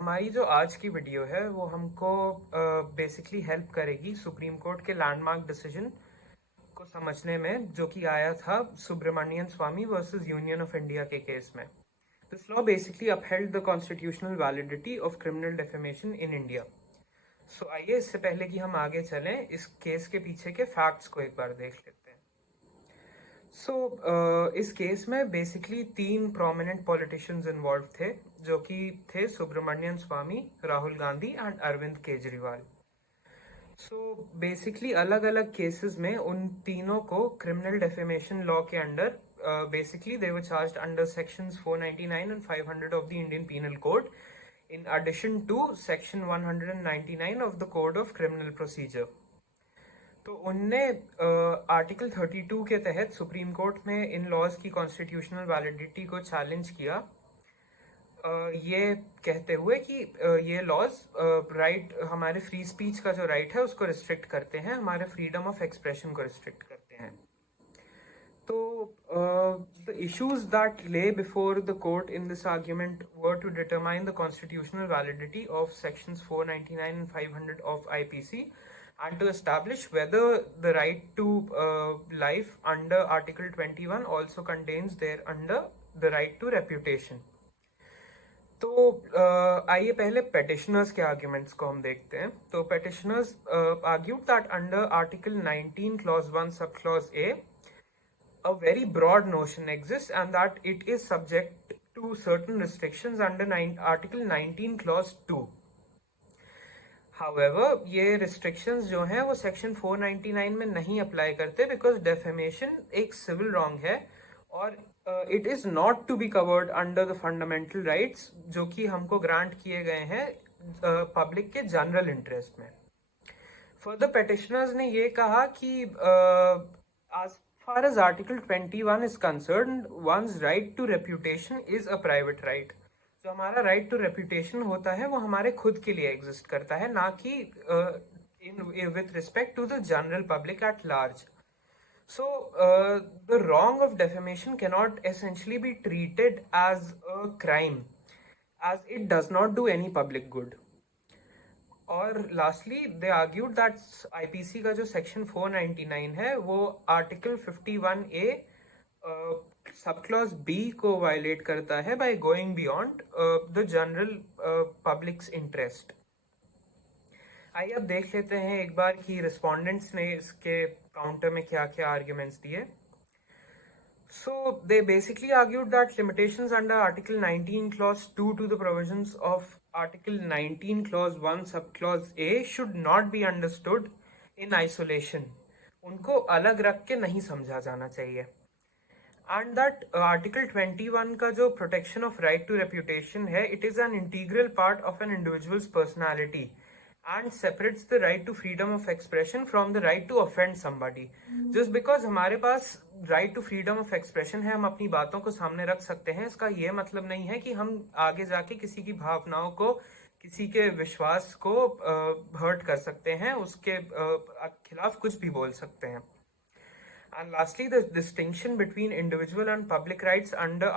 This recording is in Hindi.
हमारी जो आज की वीडियो है वो हमको बेसिकली हेल्प करेगी सुप्रीम कोर्ट के लैंडमार्क डिसीजन को समझने में, जो कि आया था Subramanian Swamy versus Union of India के केस में। This law basically upheld the constitutional validity of criminal defamation in India. So आइए, इससे पहले कि हम आगे चलें, इस केस के पीछे के फैक्ट्स को एक बार देख लेते हैं। इस केस में बेसिकली 3 प्रोमिनेंट पॉलिटिशियंस इन्वॉल्व थे, जो कि थे सुब्रमण्यन स्वामी, राहुल गांधी एंड अरविंद केजरीवाल। बेसिकली अलग अलग केसेस में उन तीनों को क्रिमिनल डेफेमेशन लॉ के under basically they were charged under sections 499 and 500 of the Indian penal code, in addition to section 199 of the code of criminal procedure. तो उनने आर्टिकल 32 के तहत सुप्रीम कोर्ट में इन लॉज की कॉन्स्टिट्यूशनल वैलिडिटी को चैलेंज किया, ये कहते हुए कि ये लॉज राइट, हमारे फ्री स्पीच का जो राइट है उसको रिस्ट्रिक्ट करते हैं, हमारे फ्रीडम ऑफ एक्सप्रेशन को रिस्ट्रिक्ट करते हैं। So, the issues that lay before the court in this argument were to determine the constitutional validity of sections 499 and 500 of IPC, and to establish whether the right to life under Article 21 also contains there under the right to reputation. तो आइए पहले पेटिशनर्स के आर्ग्यूमेंट्स को हम देखते हैं। तो petitioners argued that under article 19 clause 1 sub clause A, a very broad notion exists and that it is subject to certain restrictions under Article 19 clause 2. However, ये restrictions जो हैं वो section 499 में नहीं अप्लाई करते, because defamation एक civil wrong है और it is not to be covered under the fundamental rights जो कि हमको grant किए गए हैं public के general interest में। Further, petitioners ने ये कहा कि as far as Article 21 is concerned, one's right to reputation is a private right. जो हमारा right to reputation होता है वो हमारे खुद के लिए exist करता है, ना कि with respect to the general public at large. So, the wrong of defamation cannot essentially be treated as a crime, as it does not do any public good. और lastly they argued that IPC का जो सेक्शन 499 है वो article 51A sub clause B को वायलेट करता है by going beyond the general publics interest. आइए अब देख लेते हैं एक बार कि रिस्पोंडेंट्स ने इसके काउंटर में क्या क्या आर्ग्यूमेंट्स दिए। So they basically argued that limitations under Article 19 clause 2 to the provisions of Article 19 clause 1 subclause A should not be understood in isolation. उनको अलग रख के नहीं समझा जाना चाहिए। And that Article 21 का जो protection of right to reputation है, it is an integral part of an individual's personality and separates the right to freedom of expression from the right to offend somebody. Just because हमारे पास right to freedom of expression है, हम अपनी बातों को सामने रख सकते हैं, इसका ये मतलब नहीं है कि हम आगे जाके किसी की भावनाओं को, किसी के विश्वास को हर्ट कर सकते हैं, उसके खिलाफ कुछ भी बोल सकते हैं। And lastly, the distinction between individual and public rights under